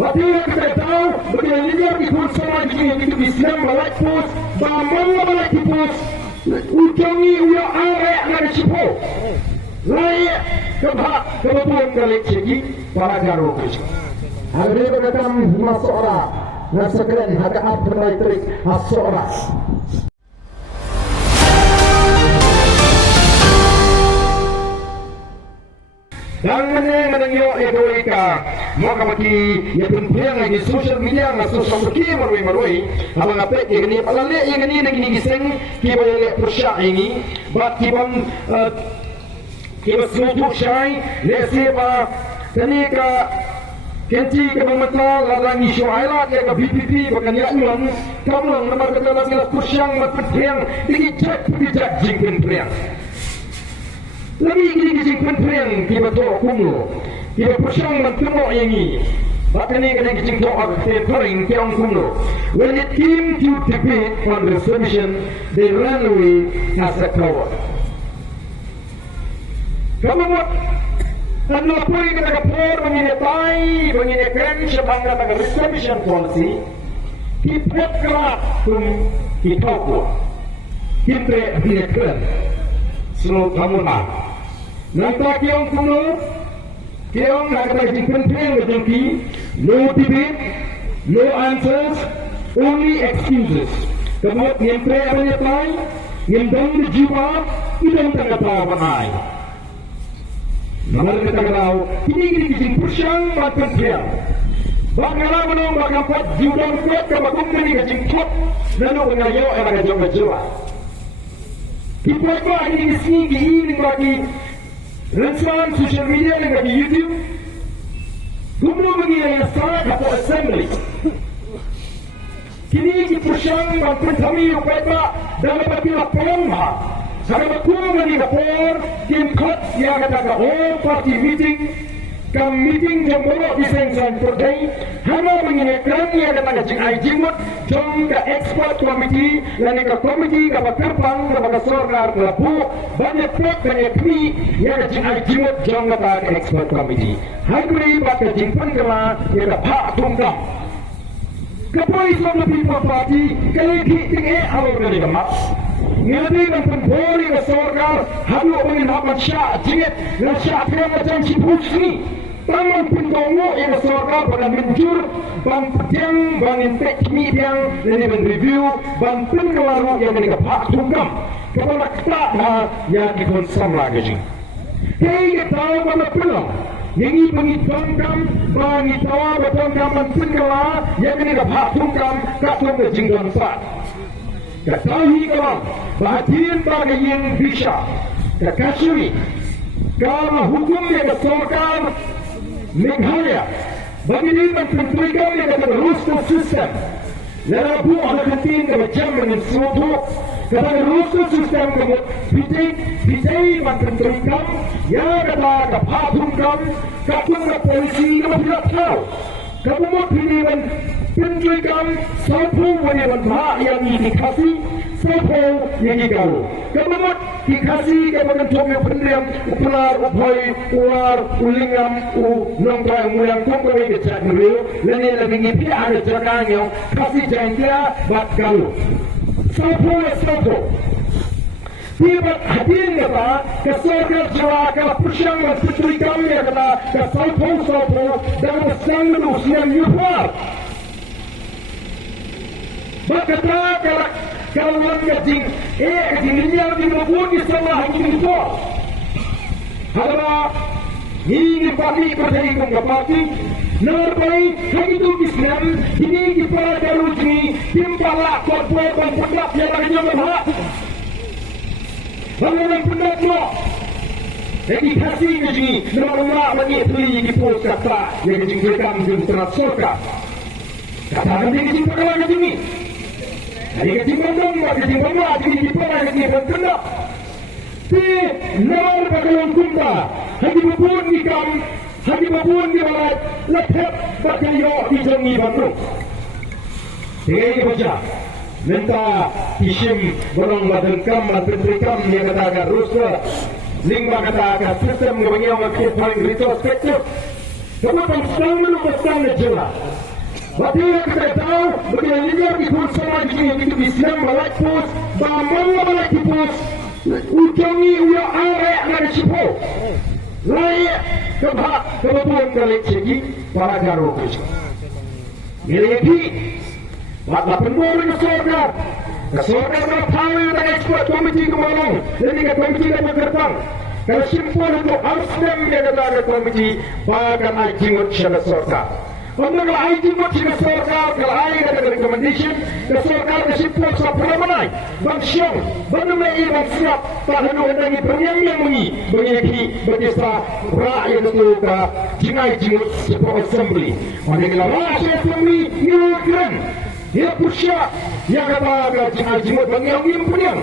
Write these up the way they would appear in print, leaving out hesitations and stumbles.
Berarti kita tahu bagaimana ikut sama jenis itu Islam balik pos, bangun balik pos, ujangi uya arek nak cipo, layak kebak kebetulan balik segi para garu kerja. Hari ini kita masuk orang, nasi keren harga apa trik masuk orang. Dan menengok Edoika, maka bagi yang penting lagi social media nggak sosial media marui, abang apa yang ini, paling yang ini giseng, kita boleh persyak ini, bat kita semua syai, lesiapa, tani ka kenci ke pemata ladang isu ailat ya ke BPP bahkan ya ulang, kamu nomor kata lagi lah persyak berpenting, ini cek jingkun periang. Lagi gini penting kita tolak kumlo, kita persang mentemok yang ini. Bahkan ini kena kita tolak tempering kiong kumlo. When it came to debate on resolution, they ran away as a coward. Kamu buat dan lapor kita kapor mengingatkan sebangga dengan resolution policy. Kita kelak pun kita pun kita mengingatkan. Semua kamu nak. Nanti kiong kuno, kiong nak kerja penting berjangki, no debate, no answers, only excuses. Kemudian yang apa yang dong dijawab, tidak tengah tahu apa. Namun kita tahu, ini kerja persang macam dia. Bagaimana menong bagan kuat, jiwang kuat, kabagum ini kerja kuat, lalu mengayo era kerja berjuang. Kita kuat ini sini bagi Rensan social media dan bagi YouTube. Gubernur begini yang sangat atau assembly. Kini kita persang dan kami upaya dalam bagi laporan mah. Karena berkurang dari lapor, tim cut yang kata all party meeting, meeting yang baru disengsan berdai, hanya mengingatkan yang kata jing jimut, jom ke expert committee, dan ke komiti ke berkerbang, ke sorgar ke lapu, banyak pek banyak kini yang jing jimut jom ke expert committee. Hari pada jing pun kena yang pak tunggang. Kepolisian lebih berparti, kali ini awal dari kemak. Ngerti dan penpori ke sorgar, halu pengen syak jingit, dan syak kena macam cipus ni. Taman pentongo yang sorgar pada menjur, bang petiang, bang intek kini yang ini men-review, bang penkelaru yang ini kepak tunggang. Kepala ketak dah yang dikonsum lagi. Hei tahu mana pelang. Yang ini pengitongkam, pengitawa betongkam dan penkelaru yang ini kepak tunggang, katung ke jinggon empat. Ketahui kalam, bahagian bagi yang bisa, kekasih, kalau hukum yang kesorkan, Meghalaya, bagi ini menentukan yang kata rules system. Lalu ada ketin macam dengan suatu kata rules system kamu bitai menentukan yang kata kapatungkan kapung polisi kamu tidak tahu. Kamu mau pilih menentukan siapa yang dikasih, siapa yang digaul. Kamu mau dikasih kamu menentukan yang pendiam, ular, upai, ular, ulingam, nongkai, mulang, kongkai kecak dulu. Lain lagi ngipi ada cakangnya, kasih jangkira buat gaul. Siapa. Tiba hadirin kata, kesorgar jawa kala persang dan putri kami kata, kesalpo dan bersanggup usia nyuhar. Berkata kalau orang kecing, kecing yang dimabun di salah ini itu. Hadap ini parti berdiri dengan parti. Nampai hari itu Islam ini kita jalur ini timpalak korporat dan pendak yang ada di mana. Bangunan pendak no. Jadi kasih ni nama bagi beli di pos kata yang dijengkelkan di tengah surga. Kata nanti dijengkelkan di sini. Hari kejimandang, jadi di pernah di pendak. Di nama bagaimana kumpa, hari babun nikam, hari babun di barat, lepet bagayo di jengi bandung. Ini baca. Minta isim bolong badengkam dan pentrikam yang katakan rusa lingba katakan sistem kebanyakan makin paling retrospektif kemudian sedang menunggu standar jelas. Batia kita tahu bagaimana ligar di pun sama itu Islam balik pus, bangun balik pus, ujangi uya arek dari sipo, layak kebak kebetulan kalik segi para garu pus. Miliki, mata pengguna ke sorga bertahu yang ekspor komiti kemalang, dan ini komiti yang bergerak. Kalau simpul untuk Amsterdam dia kata komiti, bahkan ajingut syara sorga. Untuk ajingut syara sorga, kalau ayat ada recommendation, ke sorga ke simpul sampai mana? Bang Syong, bang Mei, bang Siap, tak hendak hendak bernyam mengi, bernyaki berdesa rakyat itu ke jingai jingut simpul assembly. Manakala rakyat assembly ini keren. Dia pusya, dia kata agak jingai jingut bang yang punya.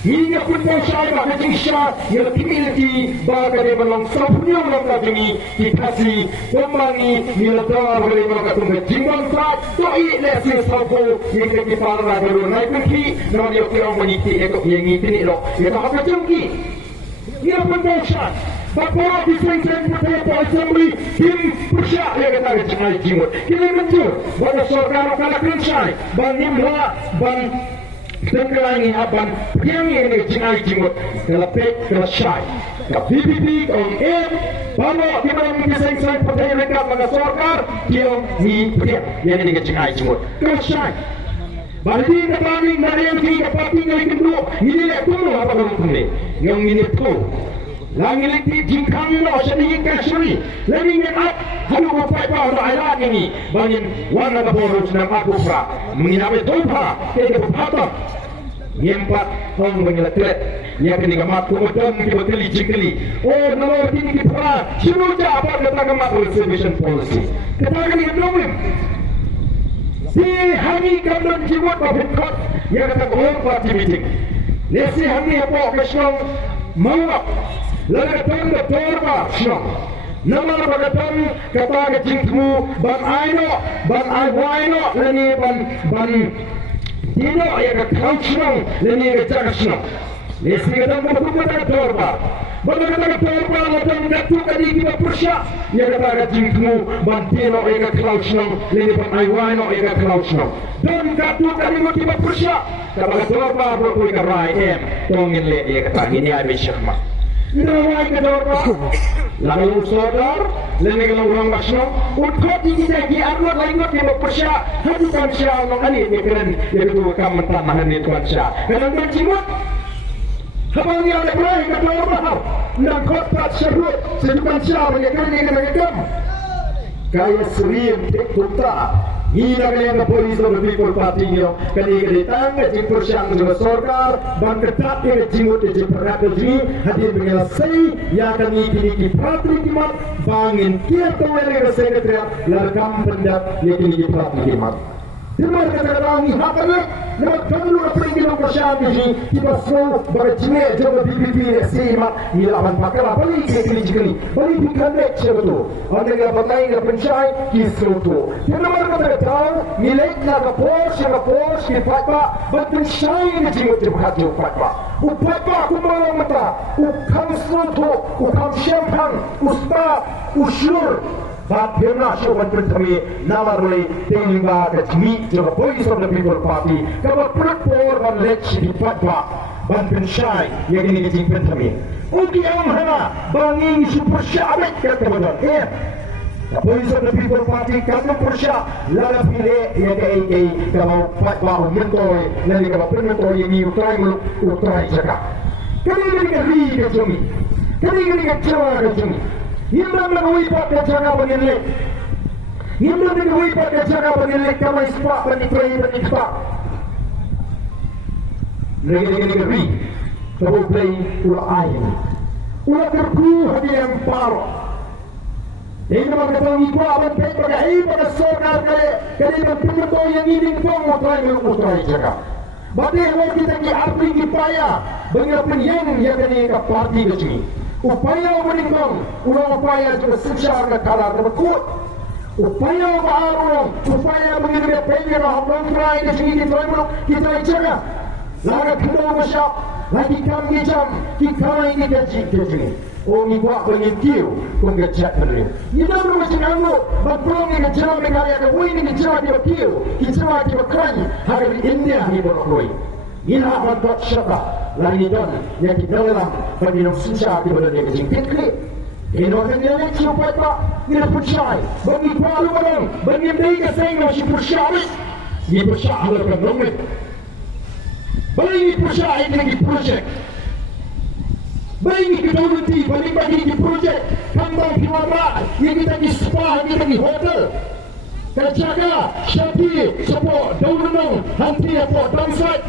Hingga pun saya nak jingsa yang dimiliki bagai memang sempurna mereka ini dikasih pemangi militer oleh mereka tunggu jimbang tak doi lesi sabu yang kita para baru naik pergi nama dia orang meniti ekor yang ini loh dia tak apa jengki dia pun saya bapak di sini beberapa assembly tim pusat dia kata jingai jimut kini menjur pada saudara kalau kerja bangim lah bang tenggelangi abang yang ini jingai jimut kelepek kelasai ke PPP on air bawa di dalam kisah-kisah percaya mereka pada sorkar dia ni dia yang ini jingai jimut kelasai balik ke paling dari yang tiga pati yang kedua ini tu apa kalau ni yang ini tu Lang ini jingkang lo sedikit kasih, lagi ni halu apa apa ayat ini banyak warna keborus dan aku pra menginap itu pra kita berpatah empat orang menyelat yang kini kemat kemudian kita keli jingkeli oh nama kini kita pra semua apa kata kemat reservation policy kata kini belum si hari kemudian jiwat berfikir yang kata all party meeting nasi hari apa kesong mengap laga tanda torba syong nama bagatan kata ke jingmu ban aino ban aiwaino lani ban dino ya ke kauchong lani ke jakashong nesi kadang berkumpul torba bagatan torba latang datu kadi kita persya ya kata ke jingmu ban dino ya ke kauchong lani ban aiwaino ya ke kauchong dan datu kadi kita persya kata torba berkumpul ke rai em tongin le ya kata ini abi syahma Nawai kedorba, lalu saudar, lalu kalau orang masuk, utkot ini jadi arwah lainnya yang berpersya, hati kansya orang ini keren, yaitu kamu tanah ini kansya. Kalau berjimut, habang yang lepas kedorba, nak kotak serut, sejukan siapa yang keren yang keren. Kaya serim tekukta. Hina kalian ke polis dan people party nyo kali tangga jimpur syang juga sorkar ban ketat ke jimut ke jimprat ji hadir mengelakui ya kami kini patri kimat bangin kia tawel ke sekretariat larkam pendak ya kini patri kimat Dimana kata-kata ini haknya lewat kamu pergi ke lokasi ini kita semua berjimai jaga PPP SMA milaman pakai apa lagi kini jikini balik bukan dek sebetulnya anda yang pakai yang pencai kisah itu dimana kata-kata milik nak kapos kita pak betul saya ini jimut jempat pak upapa kumala mata ukam suatu ukam syampan ustaz usyur But here not sure what kami nawarli tinggal ke sini juga Voice of the People Party kalau perpor dan leci di patwa ban pensyai yang ini kita kami uki ang hana banging super syabit kata betul ya Voice of the People Party kami persya lala pilih ya ke kalau patwa mentoy nanti kalau pentoy ini utrai jaga kali kali ke sini kali ke sini Himran nak wipat ke jaga pengilik. Himran nak wipat ke jaga pengilik kama ispak penikah. Negeri tahu play ulah air. Ulah kerku hadi yang paro. Ini nama kata ikut abad baik pakai pada sorkar kali berpuluh yang ini pun utrai jaga. Bagi awak kita ki arti kipaya bagi penyeng yang kini ke parti ke sini. Upaya meningkang, ulang upaya juga secara kalah terkut. Upaya baru, upaya mengirim pengen orang terakhir di sini kita jaga. Laga kedua masyarakat, lagi kami jam, kita ini gaji. Orang buat pengintiu kau kejat beliau. Ini dah macam anu, berperang dengan cerah mereka yang kawin dengan cerah dia kiu, cerah dia berkerai. Hari di India ni berkoi. Ini apa buat siapa? Lagi don yang di dalam bagi nak susah di badan dia kecil kecil. Ini orang yang ni siapa tak? Ini percaya. Bagi palu orang, bagi mereka sayang masih percaya. Ini percaya ada problem. Bagi percaya ini projek. Bagi kita berhenti, bagi projek kambang piwara, yang kita di spa, yang kita di hotel. Kita jaga, Syafi, support, daun-daun, hanti apa, downside.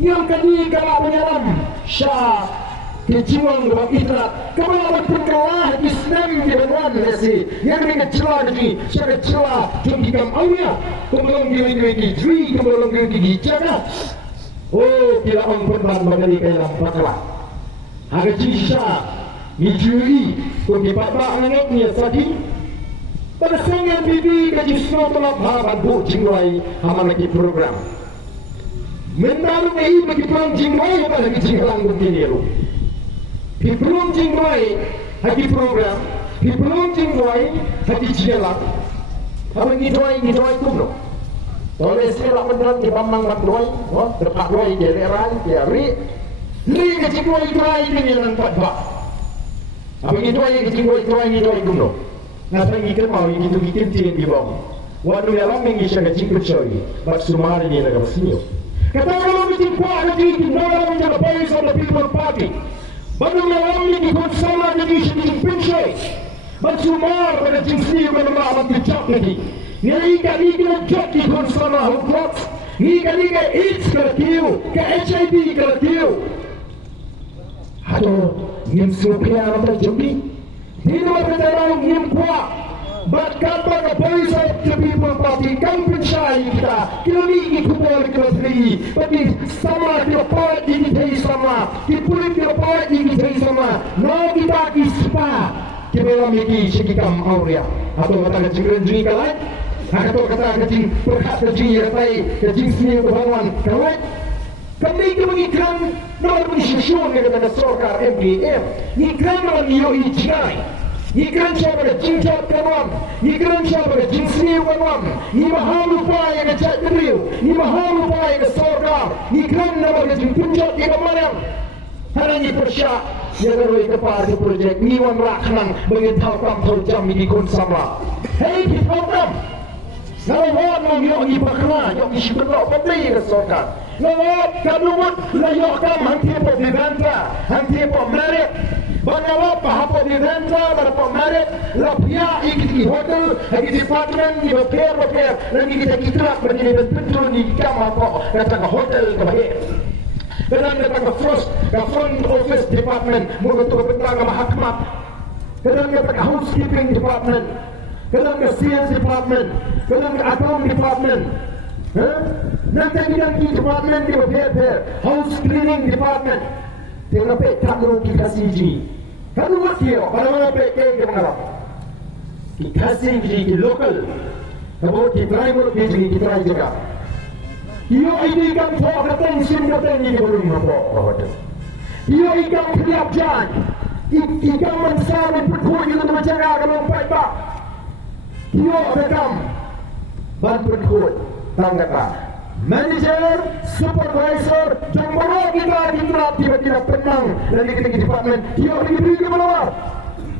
Yang kali kalau menyalam, Syah, kejiwang dalam ikhlas. Kemalaman perkalah Islam di dalam nasi. Yang dengan celah lagi, Syah celah, jomikam awya. Kemalong gini, jui, kemalong gini, jaga. Oh, tidak ampun mengenai kaya lambatlah. Harga jisah, mijui, kau dipapak anaknya tadi. Pada sangat bibi kaji semua telah bahan bu jingwai aman lagi program. Mendalam ini bagi pelang jingwai apa lagi jinglang begini lu. Di pelang jingwai lagi program, di pelang jingwai lagi jinglang. Apa ngidoi kumno. Oleh sila mendalam di bambang matdoi, terpak doi jereran, jari. Ni ke jingwai tuai ni yang nampak bak. Apa ngidoi ke jingwai tuai ngidoi kumno. Nasa ngikir mau gitu ngikir tirin di bawah. Waduh yang lama ngisya ke jingkut coy. Bak sumari ni nak bersenyum. Kata kalau bikin kuat lagi di dalam menjadi base of the people party. Baru yang lama ni konsama jadi sedikit pincay. Bak sumar pada jingsni pada malam kecap lagi. Ni kali kena jati konsama hukum. Ni kali ke AIDS kena kiu, ke HIV kena kiu. Aduh, ngim supaya apa jadi? Ini macam orang yang kuat. Berkata ke bangsa the people party kampung syai kita. Kita ni kubur kita sendiri. Tapi sama kita poet ini jadi sama. Kita pulik kita poet ini jadi sama. No kita kispa. Kita lagi sekikam auria. Atau kata kecil jui kalai. Atau kata kecil perhat jui ratai kecil sini kebangunan kalai. Kami mengiklan nomor penisiun yang kata sokar MPM. Iklan nomor IOI Jinai. Iklan siapa ada jinjat kawan. Iklan siapa ada jinsni kawan. Ni mahal lupa yang kecak beliau. Ni mahal lupa yang sokar. Iklan nomor jinjat yang mana? Hari ini persyak yang terwei kepada projek ni wan raknang mengetahui kampung jam ini konsama. Hei kita kam. Nawat mang yok ni bakna, yok ni shibelok pati sokar. Nawat kadumut la yok kam hanti po diventa, hanti po merit. Bagaimana apa di renta, berapa merit, lapia ikut hotel, lagi department, di repair, lagi kita kitrak berdiri bentuk di kamar apa, datang ke hotel ke bahir. Kadang datang ke front office department, mengetuk bentang ke mahkamah. Kadang datang ke housekeeping department, kadang ke sales department, kadang ke account department. Nanti kita di department di repair, house cleaning department. Tengok apa tak perlu dikasih ji. Kalau mati yo, kalau mana peke ke mana? Dikasih ji di lokal. Kalau kita driver ji kita jaga. Iyo ini kan for attention ni belum apa. Iyo ikan tiap jan. Ikan mensari perkut itu menjaga kalau pak. Iyo rekam ban perkut tangga. Manager, supervisor, jambara kita tiba-tiba penang dari kita department. Dia beri ke mana?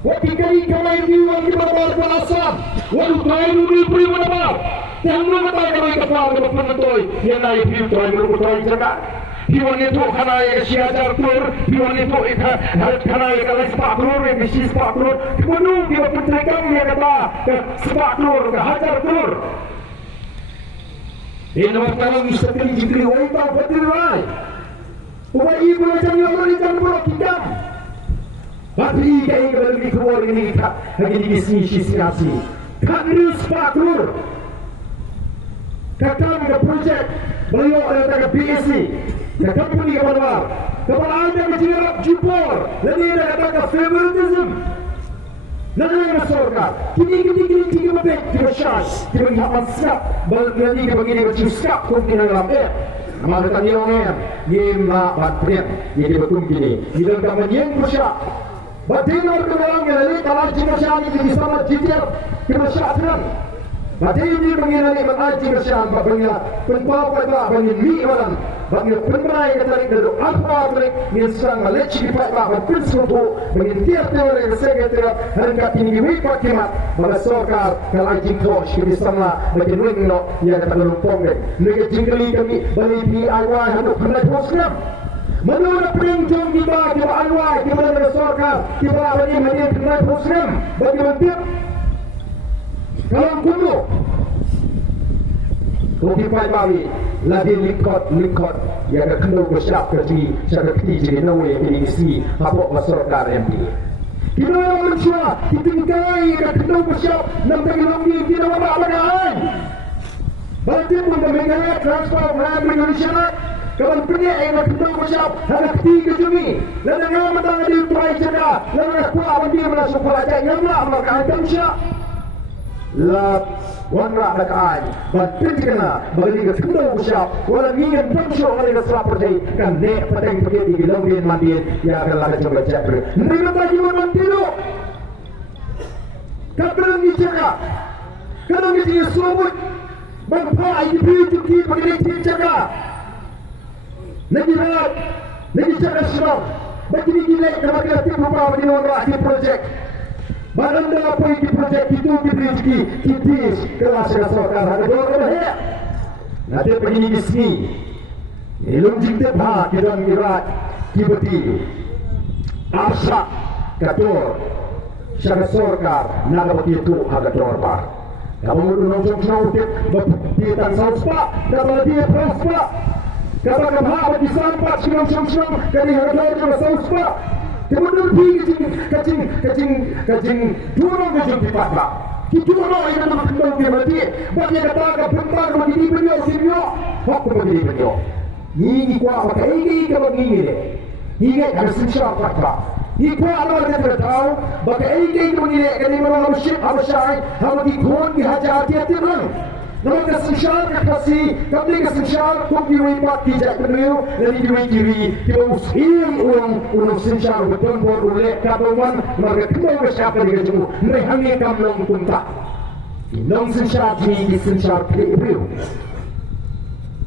Waktu kali kami diuang di mana berasam. Waktu kami beri mana? Yang mana kami kepala department tu yang naik view tu yang berputar jaga. Hiwan itu kena yang siajar tur, hiwan itu kena yang kalau sepak tur, yang bisi sepak tur. Kemudian dia penterikan yang kata sepak tur, hajar tur. Ini masalah misteri jikri wanita bertirai. Umat ibu macam yang berikan pulau kita. Tapi kaya kembali keluar ini tak lagi di sisi. Tak news pakur. Kakam ke projek beliau ada ke PSC. Kakam pun ke mana? Kepala anda menjadi jupor. Lagi ada kata ke favoritism. Lalu yang sorga, kini mabek dimasyas, kini haman skap, berlari ke begini macam skap kung tinanglam Nama kata ni orang game na batret, jadi betul kini. Di dalam kamu yang bersyak, Badinor kedalam ini kalau jika ini sama jijir kemasyarakatan. Badini mengenali mengaji kemasyarakatan bagaimana penpau pada bagaimana mi'alam bagaimana penberai katarik dari apa mereka yang meleci di pada prinsip bagaimana tiap-tiap yang sekretariat hendak ini wipat kimat pada sokar kalau jing coach bersama bagaimana no yang kata lumpong deh. Mereka jingkali kami bagi DIY hendak hendak program. Menurut penjong kita anwar kita berdasarkan kita bagi media kenal program bagi bentuk kalam kuno kopi pai bagi lagi lingkot yang kenal bersiap kerja cara kerja jadi nawe ini isi apa masyarakat yang ini kita manusia kita tinggai kenal bersiap nampak lagi kita apa lain berarti pun mengenai transfer brand Indonesia kawan punya yang kita bersiap hari ketiga Juni dan yang matang di tuai jaga dan kuat dia masuk pelajar yang lah maka akan siap la wanra dakai batin kena bagi kita bersiap wala mingan pensyo oleh selap percaya kan ne pateng pergi di gelongin mandian yang akan lakukan coba chapter ini bagi orang tidur kapan ni jaga kalau ni sebut bangsa IDP cuci bagi jaga Nagirat, nagicara Islam, bagi gilai kalau kita tiap lupa bagi orang di projek. Badan dah apa di projek itu diberi kitis kelas rasakan ada dua orang ya. Nanti begini di sini, ilmu cinta bah kita mirat kibeti, asyak kator, syarat sorkar naga itu agak dorbar. Kamu mungkin nongkrong nongkrong, berarti tak sauspa, kalau dia prospa. Kalau kamu bagi sampai siang dari harga juga sauspa. Kemudian kacing turun kacing di patah. Kita orang yang nak kembali ke mati. Bagi kata kebentar bagi beliau, hak bagi beliau. Ini kuah pakai ini kalau ini deh. Ini ada susah patah. Ini kuah orang yang tahu pakai ini kalau ini kalau manusia harus syai, harus dikon dihajar tiap orang. Namun kesensyal kasih, kami kesensyal kau diwipat tidak beliau dan diwiri kita usim uang sensyal betul boleh kapan mereka kembali bersiapa dengan jemu mereka hanya kamu kunta. Nong sensyal ini sensyal beliau.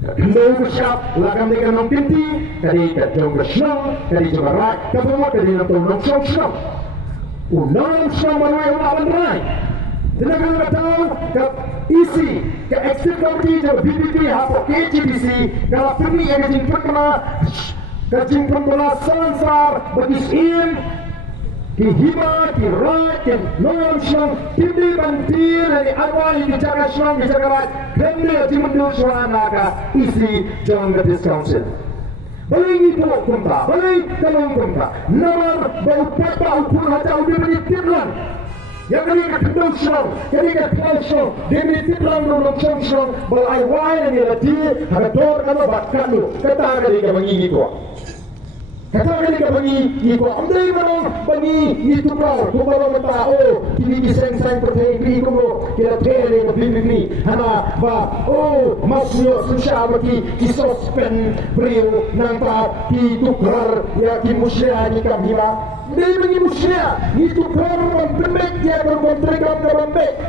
Kembali bersiap lagam dengan nong tinti, kali kacung bersenang, kali juga rak, kapan kali nong senang. Unang senang manusia orang lain. Tidak kena tahu ke isi ke exit committee jauh BPP apa KGBC kalau pergi yang kajing pernah sansar bagi sim kihima kirat ke non syang tindi bantir dari awal dijaga syang dijaga rat kena dimundur suara ka isi jangan gadis council. Balik itu kumta, balik kalau kumta. Nomor bau peta ukur hati udah menyetiran. Yang ini ketemu syong, yang ini ketemu syong, demi tiplang nong syong, balai wai ni lagi, ada dor kalau bakal lu, kata kali kau bangi gitu, kata kali kau bangi gitu, amdai mana bangi itu kau, tu bawa mata, oh, ini kiseng pertanyaan ini kau, kita teri begini, hana, oh, masuk susah bagi kisospen beriu, nampak ditukar, ya kimusya ni kami lah. Dia bagi musyia itu korban pembek dia korban terikam dalam bek.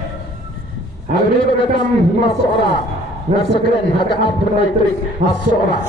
Hari ini berkata masuk orang, nasihat kalian harga apa naik terik masuk orang.